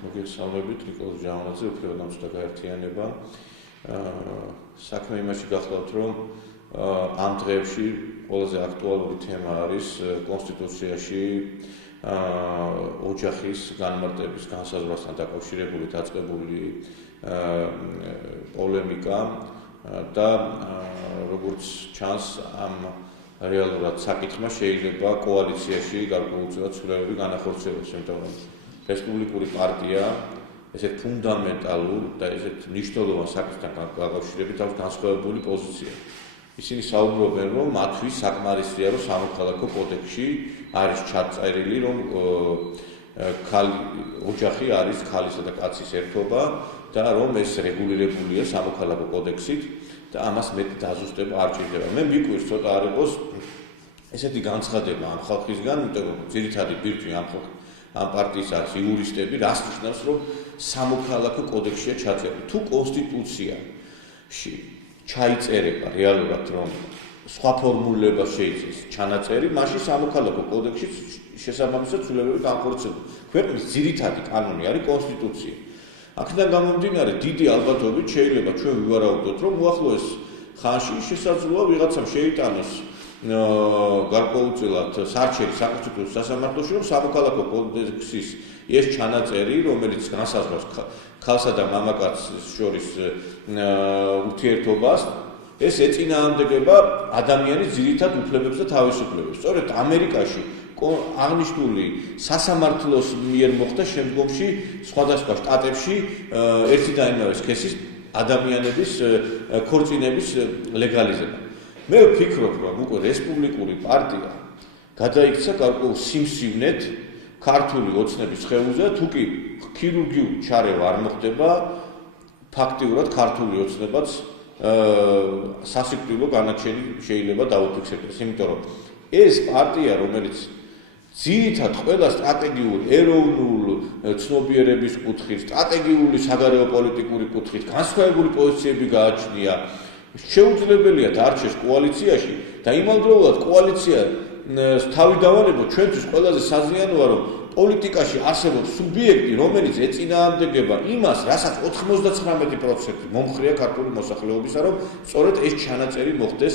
მოგესალმებით, ნიკოლოზ ჟაუნაძე, უფლებო დამცველთა გაერთიანება. საქმე იმაში გახლავთ, რომ ამ დღეებში ყველაზე აქტუალური თემა არის კონსტიტუციაში ოჯახის განმარტების განსაზღვრასთან დაკავშირებული დაწყებული პოლემიკა და როგორც ჩანს ამ რეალურად საკითხმა შეიძლება კოალიციაში გარკვეულწილად ცვლილებები განახორციელოს, იმიტომ რომ რესპუბლიკური პარტია ესეთ ფუნდამენტალურ და ესეთ მნიშვნელოვან საკითხთან დაკავშირებით აქვს განსხვავებული პოზიცია. ისინი საუბრობენ, რომ მათთვის საკმარისია, რომ სამოქალაქო კოდექსში არის ჩაწერილი, რომ ოჯახი არის ქალისა და კაცის ერთობა და რომ ეს რეგულირებულია სამოქალაქო კოდექსით და ამას მეტი დაზუსტება არ ჭირდება. მე მიკვირს ცოტა არ იყოს ესეთი განცხადება ამ ხალხისგან, იმიტომ რომ ძირითადი ბირთვი ამ პარტიის არის იურისტები, რას ნიშნავს, რომ სამოქალაქო კოდექსშია ჩაწერილი. თუ კონსტიტუციაში ჩაიწერება რეალურად, რომ სხვა ფორმულება შეიძლება ჩანაწერი, მაშინ სამოქალაქო კოდექსში შესაბამისად ცვლილებები განხორციელდება. ქვეყნის ძირითადი კანონი არის კონსტიტუცია. აქედან გამომდინარე, დიდი ალბათობით შეიძლება ჩვენ ვივარაუდოთ, რომ უახლოეს ხანში შესაძლოა ვიღაცამ შეიტანოს გარკვეულწილად სარჩელი საკონსტიტუციო სასამართლოში, რომ სამოქალაქო კოდექსის ეს ჩანაწერი, რომელიც განსაზღვრავს ქალსა და მამაკაცს შორის ურთიერთობას, ეს ეწინააღმდეგება ადამიანის ძირითად უფლებებს და თავისუფლებებს. სწორედ ამერიკაში აღნიშნული სასამართლოს მიერ მოხდა შემდგომში სხვადასხვა შტატებში ერთი და იმავე სქესის ადამიანების ქორწინების ლეგალიზება. მე ვფიქრობ, რომ უკვე რესპუბლიკური პარტია გადაიქცა გარკვეულ სიმსივნეთ ქართული ოცნების სხეულზე, თუ კი ქირურგიული ჩარევა არ მოხდება, ფაქტიურად ქართული ოცნებაც სასიკვდილო განაჩენი შეიძლება დაუფიქსირდეს, იმიტომ რომ ეს პარტია, რომელიც ძირითად ყველა სტრატეგიული ეროვნულ ცნობიერების კუთხით, სტრატეგიული საგარეო პოლიტიკური კუთხით განსხვავებული პოზიციები გააჩნია, შეუძლებელია დარჩეს კოალიციაში და იმავდროულად კოალიცია თავი დავანებო ჩვენთვის ყველაზე საზიანოა, რომ პოლიტიკაში არსებობს სუბიექტი, რომელიც ეწინააღმდეგება იმას, რასაც 99% მომხრეა ქართული მოსახლეობისა, რომ სწორედ ეს ჩანაწერი მოხდეს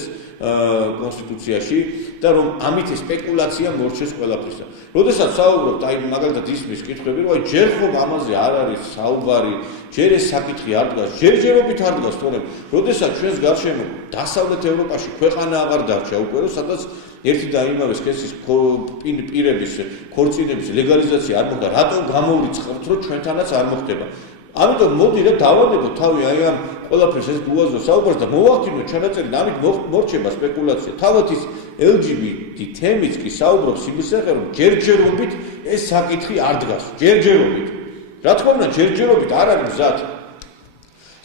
კონსტიტუციაში და რომ ამით სპეკულაცია მორჩეს ყველაფრისა. როდესაც საუბრობთ, აი მაგალითად ისმის კითხვები, რომ აი ჯერ ხომ ამაზე არ არის საუბარი, ჯერ ეს საკითხი არ დგას, ჯერჯერობით არ დგას, თორემ როდესაც ჩვენს გარშემო დასავლეთ ევროპაში ქვეყანა აღარ დარჩა უკვე, რომ სადაც ერთი და იმავე სქესის პირების ქორწინების ლეგალიზაცია არ მოხდა, რატომ გამოვრიცხავთ, რომ ჩვენთანაც არ მოხდება? ამიტომ მოდი რა დავანებოთ თავი აი ამ ყველაფერს ეს გუაზო საუბარს და მოვახდინოთ ჩანაწერი და ამით მორჩება სპეკულაცია. თავად ის LGBT თემიც კი საუბრობს იმისაზე, რომ ჯერჯერობით ეს საკითხი არ დგას, ჯერჯერობით. რა თქმა უნდა, ჯერჯერობით არ არის მზად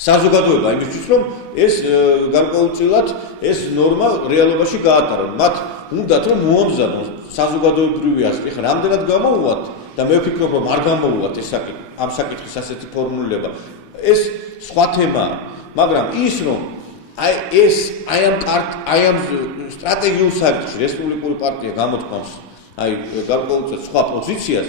საზოგადოება იმისთვის, რომ ეს გარკვეულწილად ეს ნორმა რეალობაში გაატარონ. მათ უნდათ რომ მოამზადონ საზოგადოებრივი ასკი, ხა რამდენად გამოუვათ და მე ვფიქრობ, რომ არ გამოუვათ ეს საკითხი, ამ საკითხის ასეთი ფორმულირება. ეს სხვა თემაა, მაგრამ ის რომ აი ამ სტრატეგიულ საკითხში რესპუბლიკური პარტია გამოთქვამს აი გარკვეულწილად სხვა პოზიციას,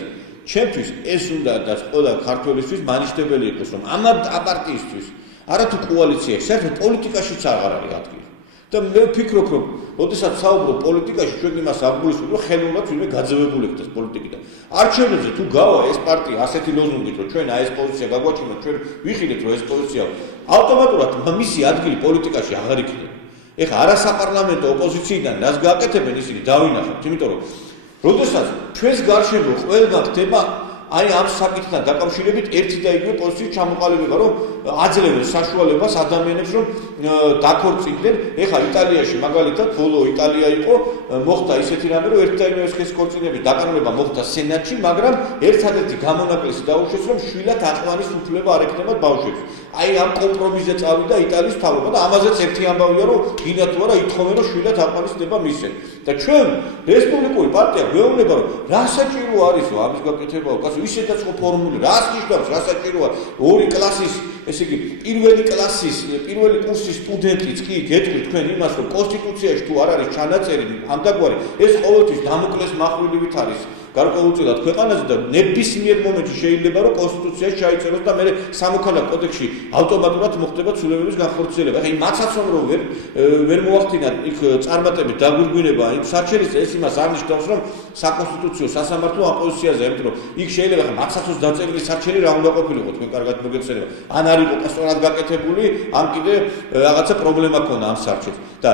ჩემთვის ეს უნდა და ყველა ქართველისთვის მანიშნებელი იყოს, რომ ამ პარტიისთვის არათუ კოალიციაში, საერთოდ პოლიტიკაშიც აღარ არის ადგილი. და მე ვფიქრობ, რომ როდესაც საუბრობ პოლიტიკაში, ჩვენ იმას აღგვისურვებთ, რომ ხელოვნურად ვინმე გაძევებული იქნას პოლიტიკიდან. არჩევნებზე თუ გავა ეს პარტია ასეთი ლოზუნგით, რომ ჩვენ აი ეს პოზიცია გაგვაჩნიოთ, ჩვენ ვიხილეთ, რომ ეს პოზიცია ავტომატურად მისი ადგილი პოლიტიკაში აღარ იქნება. ეხლა არასაპარლამენტო ოპოზიციიდან რას გააკეთებენ ისინი დავინახავთ, იმიტომ რომ როდესაც ჩვენს გარშემო ყველგან ხდება აი ამ საკითხთან დაკავშირებით ერთი და იგივე პოზიციის ჩამოყალიბება, რომ აძლევენ საშუალებას ადამიანებს, რომ დაქორწინდნენ. ეხლა იტალიაში მაგალითად ბოლო იტალია იყო, მოხდა ისეთი რამე, რომ ერთი და იგივე სქესის ქორწინების დაკარგვა მოხდა სენატში, მაგრამ ერთადერთი გამონაკლისი დაუშვეს, რომ შვილად აყვანის უფლება არ ექნებათ ბავშვებს. აი ამ კომპრომისზე წავიდა იტალიის მთავრობა და ამაზეც ერთი ამბავია, რომ გინდა თუ არა ითხოვენ, რომ შვილად აყვანის ნება მისცენ. და ჩვენ რესპუბლიკური პარტია გვეუბნება, რომ რა საჭირო არისო ამის გაკეთება, კაცო ისედაც ხო ფორმული, რას ნიშნავს, რა საჭიროა ორი კლასის ესე იგი პირველი კლასის, პირველი კურსის სტუდენტიც კი გეტყვით თქვენ იმას, რომ კონსტიტუციაში თუ არ არის ჩანაწერი ამდაგვარი, ეს ყოველთვის დამოკლეს מחვილივით არის. გარკვეულწილად ქვეყანაზე და ნებისმიერ მომენტში შეიძლება რომ კონსტიტუციაში ჩაიწეროს და მე სამოქალაქო კოდექსში ავტომატურად მოხდება ცვლილებების განხორციელება. ეხლა იმ მაცაცომ რომ ვერ მოახდინათ იქ წარმატებით დაგვირგვინება იმ საჩერის ეს იმას არ ნიშნავს რომ საკონსტიტუციო სასამართლო აპოზიციაზე, იმიტომ რომ იქ შეიძლება ხა მაცაცოს დაწერილი საჩერი რა უნდა ყოფილიყო თქვენ კარგად მოგეხსენება. ან არ იყო სწორად გაკეთებული, ან კიდე რაღაცა პრობლემა ქონდა ამ საჩერს. და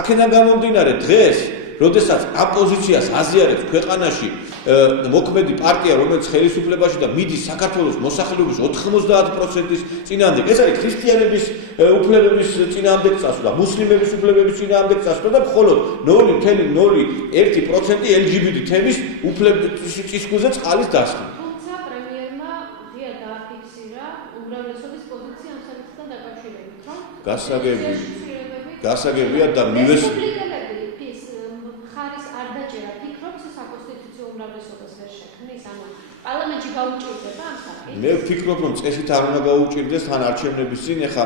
აქედან გამომდინარე დღეს როდესაც აპოზიციას აზიარებს ქვეყანაში მოქმედი პარტია, რომელიც ხელისუფლებაში და მიდის საქართველოს მოსახლეობის 90%-ის წინააღმდეგ, ეს არის ქრისტიანების უფლებების წინააღმდეგ წასვლა, მუსლიმების უფლებების წინააღმდეგ წასვლა და მხოლოდ 0.01% LGBT თემის უფლების წისქვილზე წყალის დასხმა. თუმცა პრემიერმა ღია დააფიქსირა უმრავლესობის პოზიცია ამ საკითხთან დაკავშირებით, რომ გასაგებია და მივეს პარლამენტში გაუჭირდება ამ საკითხს? მე ვფიქრობ, რომ წესით არ უნდა გაუჭირდეს თან არჩევნების წინ, ეხლა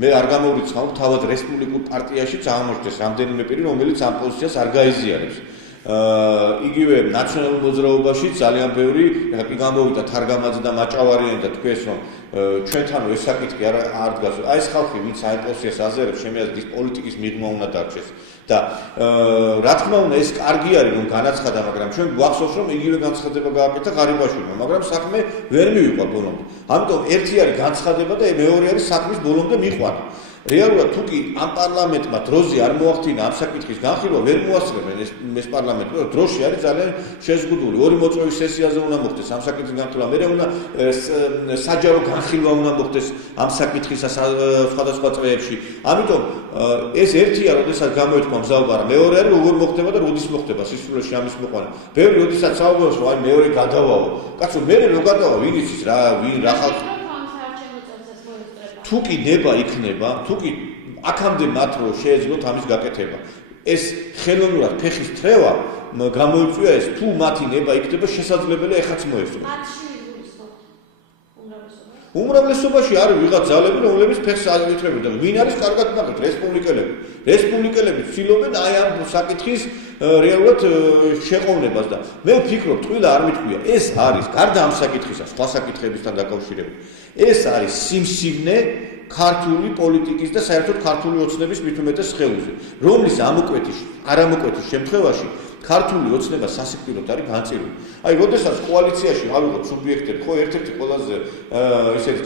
მე არ გამოვრიცხავ თავად რესპუბლიკურ პარტიაში წამოჭდეს რამდენიმე პირი, რომელიც ამ პოზიციას არ გაიზიარებს. იგივე ნაციონალურ მოძრაობაში ძალიან ბევრი, ეხლა კი გამოვიდა თარგამაძე და მაჭავარიანი და თქვენს რომ ჩვენთანო ეს საკითხი არ დგას. აი ეს ხალხი, ვინც აი პოზიციას აზიარებს, შემიძლია პოლიტიკის მიღმა უნდა დარჩეს. და რა თქმა უნდა ეს კარგი არის რომ განაცხადა, მაგრამ ჩვენ გვახსოვს რომ იგივე განცხადება გააკეთა ღარიბაშვილმა, მაგრამ საქმე ვერ მივიყვა ბოლომდე. ამიტომ ერთი არის განცხადება და მეორე არის საქმის ბოლომდე მიყვანა. რეალურად თუ კი ამ პარლამენტმა დროზე არ მოახდინა ამ საკითხის განხილვა, ვერ მოასწრებენ ეს პარლამენტი, რომ დროში არის ძალიან შეზღუდული. ორი მოწვევის სესიაზე უნდა მოხდეს ამ საკითხის განხილვა, მერე უნდა საჯარო განხილვა უნდა მოხდეს ამ საკითხის სხვადასხვა წრეებში. ამიტომ ეს ერთია, როდესაც გამოეთქვა მზაობა, მეორე არის როგორ მოხდება და როდის მოხდება სისულელში ამის მოყვანა. ბევრი როდესაც საუბრობს, რომ აი მეორე გადავაო. კაცო, მერე რო გადავა, ვინ იცის რა ხალხი თუ კი ნება იქნება, თუ კი აქამდე მათ რო შეეძლოთ ამის გაკეთება. ეს ხელოვნურად ფეხის თრევა გამოიწვია ეს თუ მათი ნება იქნება შესაძლებელი ეხაც მოესწრო. უმრავლესობაში არის ვიღაც ძალები, რომლებიც ფეხს აიწევენ და ვინ არის კარგად ნახეთ რესპუბლიკელები. რესპუბლიკელები ცდილობენ აი ამ საკითხის რეალურად შეყოვნებას და მე ვფიქრობ, თვითონ არ მithქვია, ეს არის გარდა ამ საკითხისა, სხვა საკითხებისთან დაკავშირებით. ეს არის სიმსივნე ქართული პოლიტიკის და საერთოდ ქართული ოცნების მით უმეტეს სხეულზე, რომლის არამოკვეთის შემთხვევაში ქართული ოცნება სასიკვდილოდ არის განწირული. აი, როდესაც კოალიციაში ავიღოთ სუბიექტები, ხო, ერთ-ერთი ყველაზე ისეთი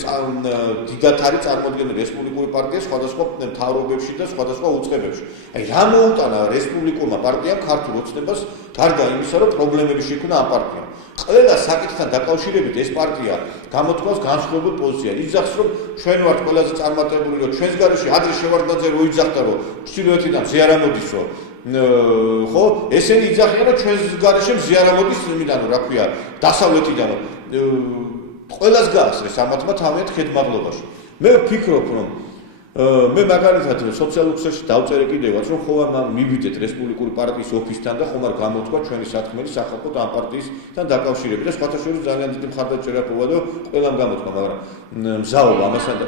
დიდად არის წარმოადგენილი რესპუბლიკური პარტია სხვადასხვა მთავრობებში და სხვადასხვა უწყებებში. აი, რა მოუტანა რესპუბლიკურმა პარტიამ ქართულ ოცნებას, გარდა იმისა, რომ პრობლემები შექმნა ამ პარტიამ. ყველა საკითხთან დაკავშირებით ეს პარტია გამოთქვას განსხვავებულ პოზიციას. იძახს, რომ ჩვენ ვართ ყველაზე წარმატებული, რომ ჩვენს გარეშე ადრე შევარდნაძე რო იძახდა, რომ ჩრდილოეთიდან მზე არ ამოდისო. ხო, ესენი იძახიან, რომ ჩვენს გარეშე მზე არ ამოდის იმიდან, რა ქვია, დასავლეთიდან. ყველას გაასწრეს ამათმა თავიანთ ხედმაღლობაში. მე ვფიქრობ, რომ მე მაგალითად სოციალურ ქსელში დავწერე კიდევაც, რომ ხომ არ მივიდეთ რესპუბლიკური პარტიის ოფისთან და ხომ არ გამოთქვა ჩვენი საქმეები სახალხო ამ პარტიისთან დაკავშირებით და სხვათა შორის ძალიან დიდი მხარდაჭერა პოვა და ყველამ გამოთქვა, მაგრამ მზაობა ამასთან და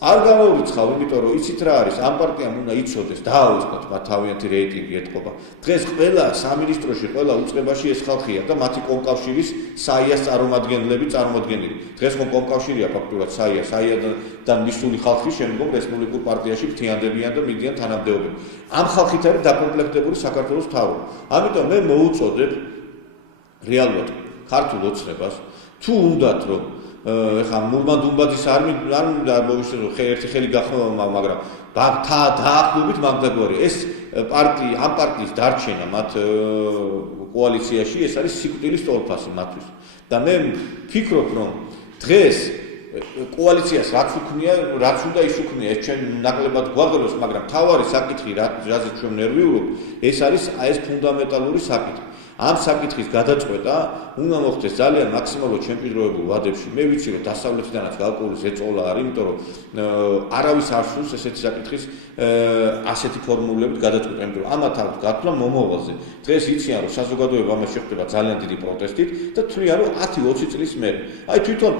არ გამოვრიცხავ, იმიტომ რომ იცით რა არის, ამ პარტიამ უნდა იცოდეს, დააუწყოთ მათ თავიანთი რეიტინგი ეთყობა. დღეს ყველა სამინისტროში, ყველა უწყებაში ეს ხალხია და მათი კომკავშირის საიას წარმომადგენლები წარმოადგენლები. დღეს ხომ კომკავშირია ფაქტურად საიასთან მისული ხალხი შემდგომ რესპუბლიკურ პარტიაში ფრთიანდებიან და მიდიან თანამდებობები. ამ ხალხით არის დაკომპლექტებული საქართველოს მთავრობა. ამიტომ მე მოუწოდებ რეალურად ქართულ ოცნებას, თუ უნდათ რომ ეხა მულმან-დუმბაძის არ მინდა მოვიშორო ერთი ხელი გახმოვა, მაგრამ დაახლოებით მაგდაგვარი ეს ამ პარტიის დარჩენა მათ კოალიციაში ეს არის სიკვდილის ტოლფასი მათთვის. და მე ვფიქრობ, რომ დღეს კოალიციას რაც უნდა ის უქმნია, ეს ჩვენ ნაკლებად გვაღელოს, მაგრამ თავარი საკითხი, რაზეც ჩვენ ნერვიულობ, ეს არის ეს ფუნდამენტალური საკითხი. ამ საკითხის გადაწყვეტა უნდა მოხდეს ძალიან მაქსიმალურად ჩემპიროებულ ვადებში. მე ვიცი რომ დასავლეთიდანაც გაკურული ზეწოლა არის, იმიტომ რომ არავის არ სურს ესეთი საკითხის ასეთი ფორმულებით გადაწყვეტა, იმიტომ რომ ამათ აქვს გათვლა მომავალზე. დღეს იციან რომ საზოგადოება ამას შეხვდება ძალიან დიდი პროტესტით და თვლიან რომ 10-20 წლის მერე. აი თვითონ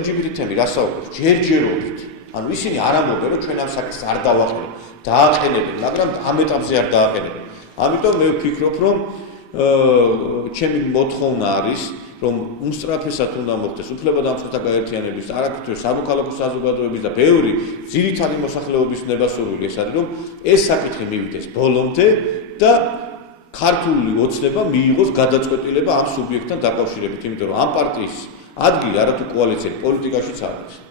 LGBT თემი რასაუბრობს ჯერჯერობით. ანუ ისინი არ ამბობენ რომ ჩვენ ამ საკითხს არ დავაყენებთ, დააყენებენ, მაგრამ ამ ეტაპზე არ დააყენებენ. ამიტომ მე ვფიქრობ რომ ჩემი მოთხოვნა არის რომ უსწრაფესად უნდა მოხდეს უფლებადამცველთა გაერთიანების, არაკვირვე სამოქალაქო საზოგადოების და ბევრი ძირითადი მოსახლეობის ნებასურვილი ეს არის რომ ეს საკითხი მივიდეს ბოლომდე და ქართული ოცნება მიიღოს გადაწყვეტილება ამ სუბიექტთან დაკავშირებით, იმიტომ რომ ამ პარტიის ადგილი არათუ კოალიციურ პოლიტიკაშიც არ არის.